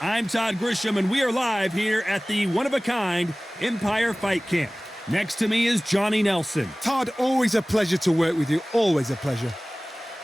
I'm Todd Grisham, and we are live here at the one-of-a-kind Empire Fight Camp. Next to me is Johnny Nelson. Todd, always a pleasure to work with you. Always a pleasure.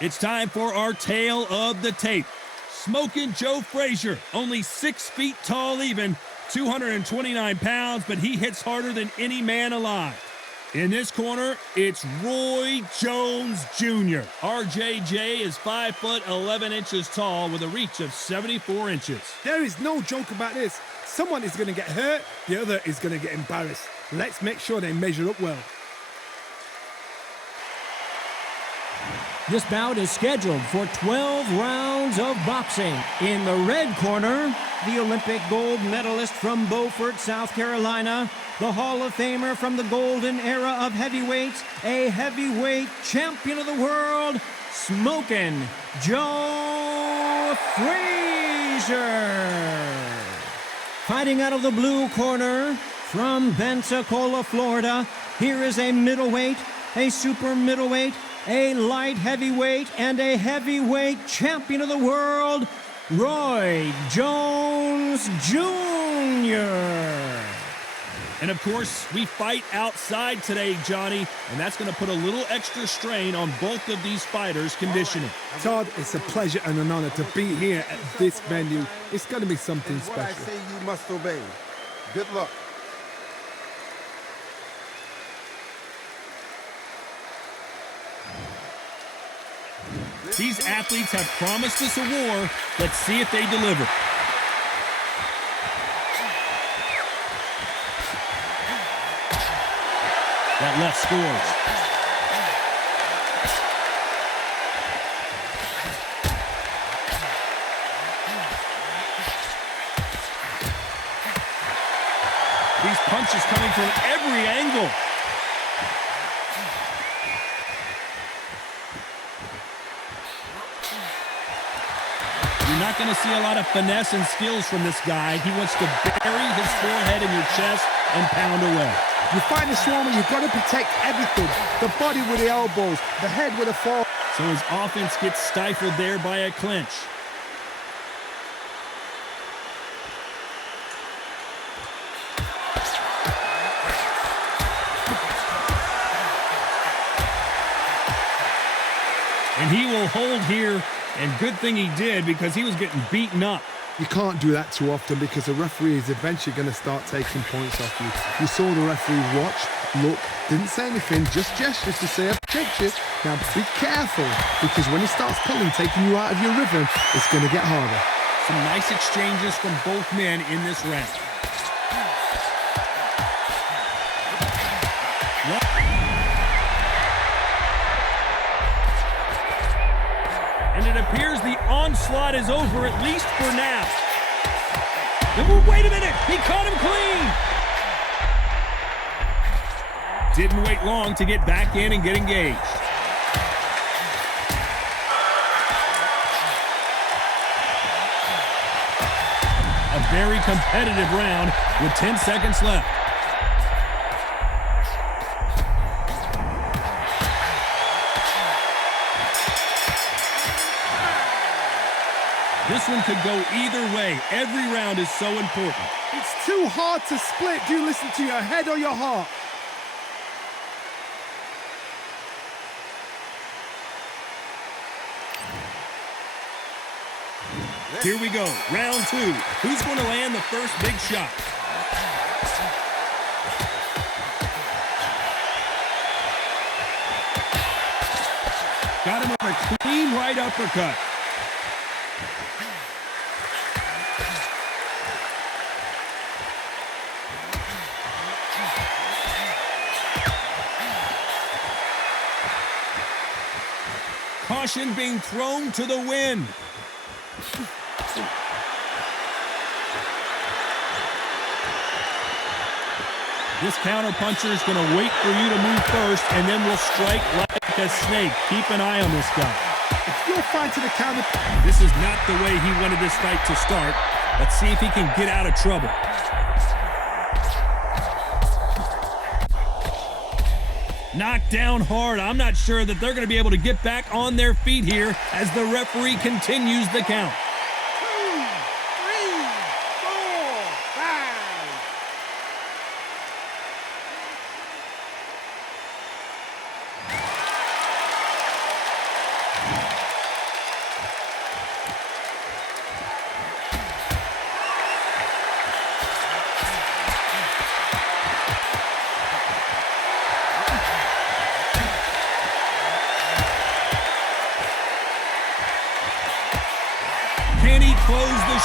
It's time for our tale of the tape. Smokin' Joe Frazier, only 6 feet tall even, 229 pounds, but he hits harder than any man alive. In this corner, it's Roy Jones Jr. RJJ is 5 foot 11 inches tall with a reach of 74 inches. There is no joke about this. Someone is going to get hurt, the other is going to get embarrassed. Let's make sure they measure up well. This bout is scheduled for 12 rounds of boxing. In the red corner, the Olympic gold medalist from Beaufort, South Carolina, the Hall of Famer from the golden era of heavyweights, a heavyweight champion of the world, Smokin' Joe Frazier. Fighting out of the blue corner, from Pensacola, Florida, here is a middleweight, a super middleweight, a light heavyweight, and a heavyweight champion of the world, Roy Jones Jr. And of course, we fight outside today, Johnny, and that's going to put a little extra strain on both of these fighters' conditioning. Todd, it's a pleasure and an honor to be here at this venue. It's going to be something special. What I say you must obey. Good luck. These athletes have promised us a war. Let's see if they deliver. That left scores. These punches coming from every angle. You're not going to see a lot of finesse and skills from this guy. He wants to bury his forehead in your chest and pound away. You fight a Swarmer, you've got to protect everything. The body with the elbows, the head with a fall. So his offense gets stifled there by a clinch. And he will hold here, and good thing he did because he was getting beaten up. You can't do that too often because the referee is eventually going to start taking points off you. You saw the referee watch, look, didn't say anything, just gestures to say, I've checked you. Now be careful, because when he starts pulling, taking you out of your rhythm, it's going to get harder. Some nice exchanges from both men in this round. And it appears the onslaught is over, at least for now. Wait a minute, he caught him clean. Didn't wait long to get back in and get engaged. A very competitive round with 10 seconds left. This one could go either way. Every round is so important. It's too hard to split. Do you listen to your head or your heart? Here we go, round 2. Who's going to land the first big shot? Got him with a clean right uppercut. Caution being thrown to the wind. This counterpuncher is going to wait for you to move first, and then will strike like a snake. Keep an eye on this guy. If you're fighting a counter... This is not the way he wanted this fight to start. Let's see if he can get out of trouble. Knocked down hard. I'm not sure that they're going to be able to get back on their feet here as the referee continues the count. 2, 3.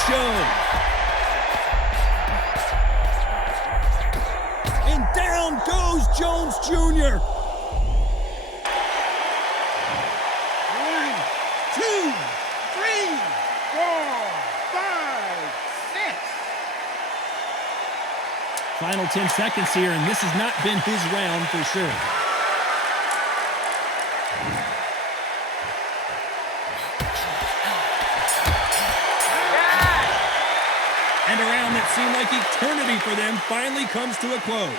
show. And down goes Jones Jr. 1, 2, 3, 4, 5, 6. Final 10 seconds here, and this has not been his round for sure. And a round that seemed like eternity for them finally comes to a close.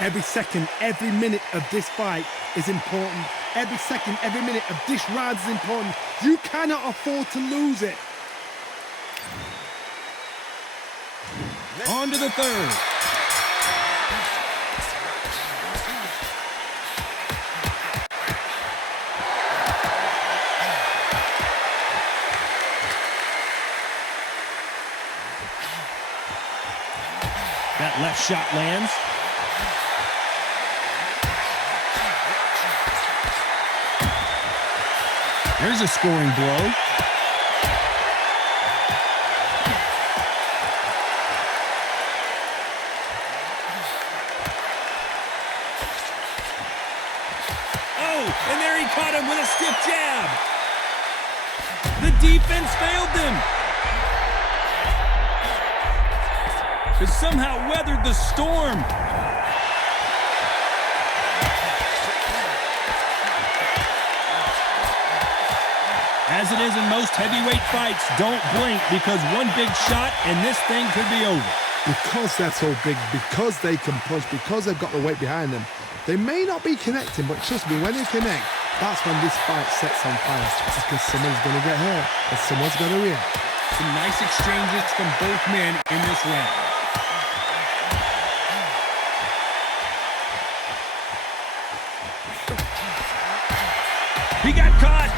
Every second, every minute of this fight is important. Every second, every minute of this round is important. You cannot afford to lose it. On to the third. That left shot lands. There's a scoring blow. Oh, and there he caught him with a stiff jab. The defense failed them. But somehow weathered the storm. As it is in most heavyweight fights, don't blink because one big shot and this thing could be over. Because they're so big, because they can punch, because they've got the weight behind them, they may not be connecting, but trust me, when they connect, that's when this fight sets on fire. Because someone's going to get hurt and someone's going to react. Some nice exchanges from both men in this round. He got caught.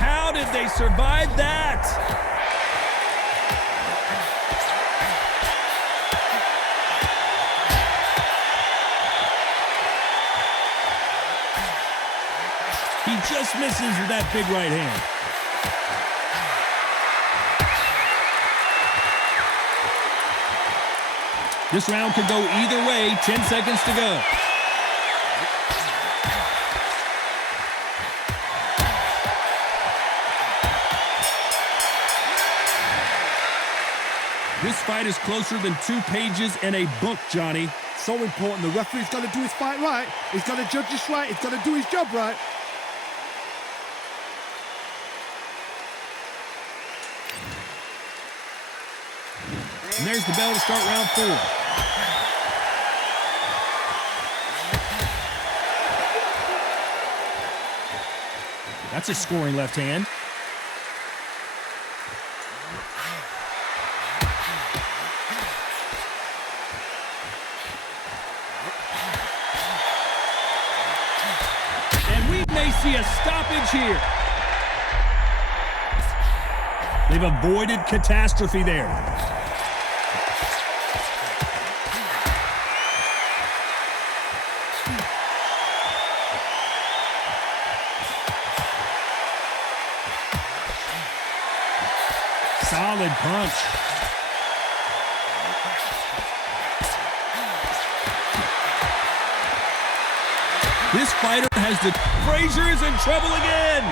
How did they survive that? He just misses with that big right hand. This round could go either way. 10 seconds to go. This fight is closer than 2 pages in a book, Johnny. So important. The referee's got to do his fight right. He's got to judge this right. He's got to do his job right. And there's the bell to start round 4. That's a scoring left hand. And we may see a stoppage here. They've avoided catastrophe there. Solid punch. This fighter has the... FRAZIER is in trouble again.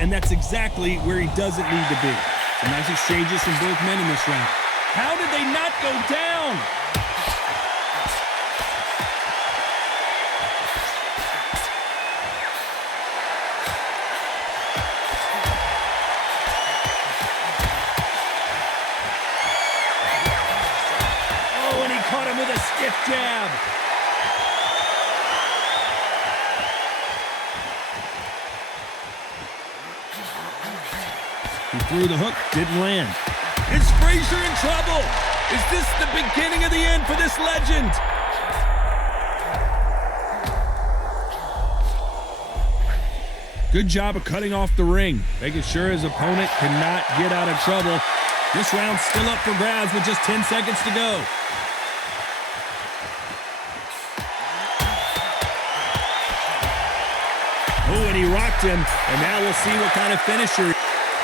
And that's exactly where he doesn't need to be. Some nice exchanges from both men in this round. How did they not go down? Caught him with a stiff jab. He threw the hook, didn't land. Is FRAZIER in trouble? Is this the beginning of the end for this legend? Good job of cutting off the ring, making sure his opponent cannot get out of trouble. This round's still up for grabs with just 10 seconds to go. Oh, and he rocked him, and now we'll see what kind of finisher.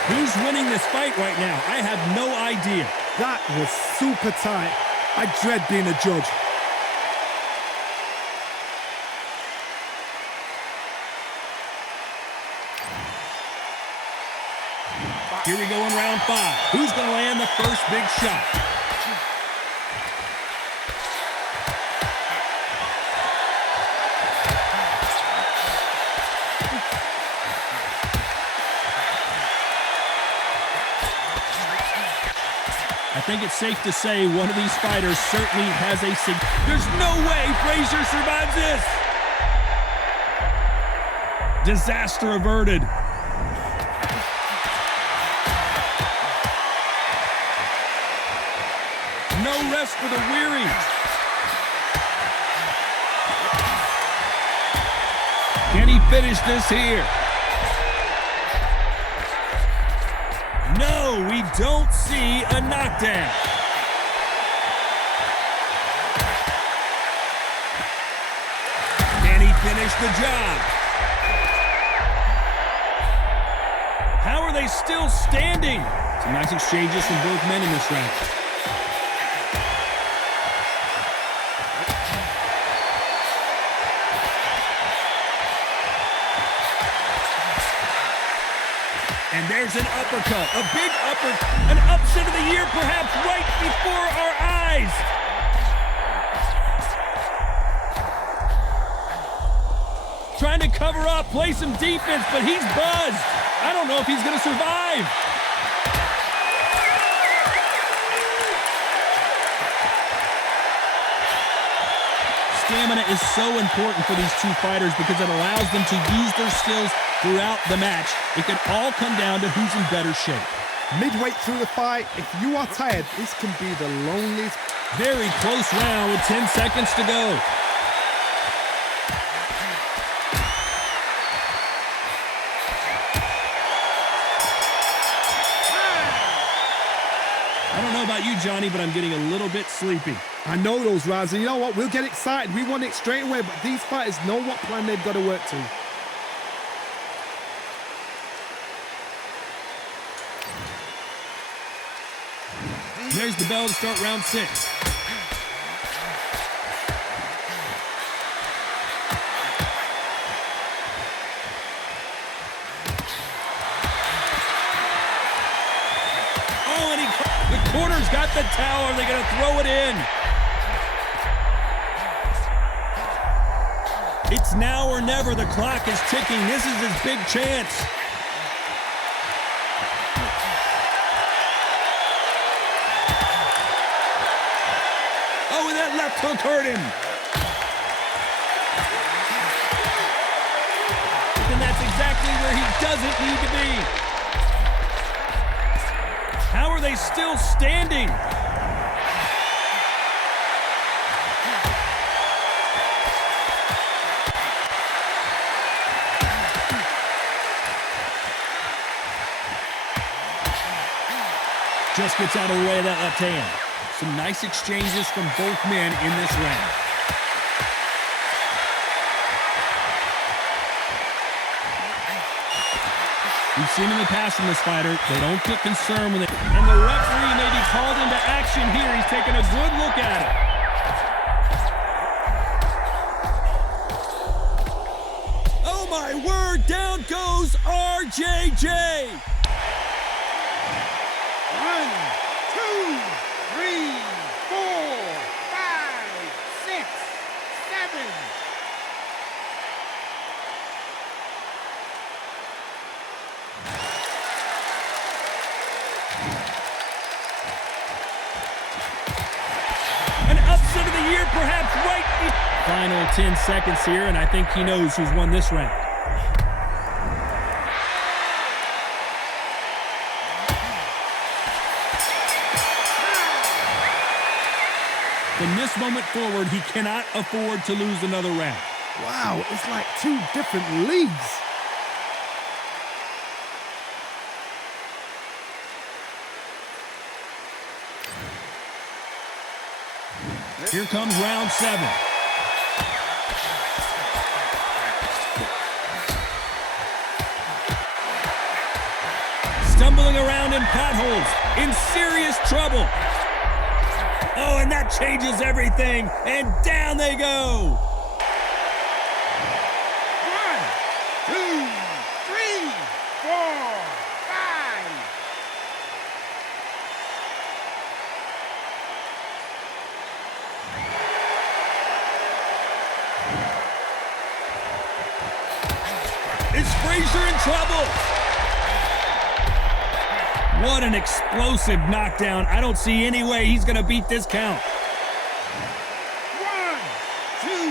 Who's winning this fight right now? I have no idea. That was super tight. I dread being a judge. Here we go in round 5. Who's going to land the first big shot? I think it's safe to say one of these fighters certainly has a There's no way FRAZIER survives this! Disaster averted. No rest for the weary. Can he finish this here? No, we don't see a knockdown. Can he finish the job? How are they still standing? Some nice exchanges from both men in this round. And there's an uppercut, a big an upset of the year perhaps right before our eyes. Trying to cover up, play some defense, but he's buzzed. I don't know if he's going to survive. Stamina is so important for these two fighters because it allows them to use their skills throughout the match. It can all come down to who's in better shape. Midway through the fight, if you are tired, this can be the loneliest. Very close round with 10 seconds to go. I don't know about you, Johnny, but I'm getting a little bit sleepy. I know those, Raz, and you know what? We'll get excited. We want it straight away, but these fighters know what plan they've got to work to. There's the bell to start round 6. Oh, and the corner's got the towel. Are they going to throw it in? It's now or never. The clock is ticking. This is his big chance. Left hook hurt him. And that's exactly where he doesn't need to be. How are they still standing? Just gets out of the way of that left hand. Some nice exchanges from both men in this round. We've seen in the past from this fighter, they don't get concerned when they... And the referee may be called into action here. He's taking a good look at it. Oh my word, down goes RJJ. 1, 2, 3, 4, 5, 6, 7. An upset of the year, perhaps right. Final 10 seconds here, and I think he knows who's won this round. From this moment forward, he cannot afford to lose another round. Wow, it's like two different leagues. Here comes round 7. stumbling around in potholes, in serious trouble. Oh, and that changes everything, and down they go. 1, 2, 3, 4, 5. Is Frazier in trouble? What an explosive knockdown. I don't see any way he's going to beat this count. 1, 2, 3,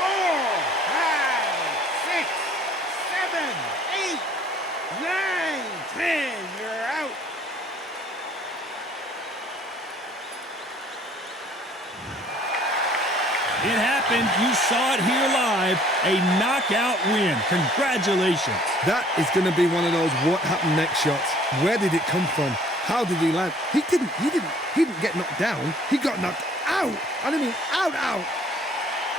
4, 5, 6, 7, 8, 9, 10. You're out. It happened. You saw it here live. A knockout win. Congratulations. That is going to be one of those what happened next shots. Where did it come from? How did he land? He didn't get knocked down. He got knocked out. I mean out.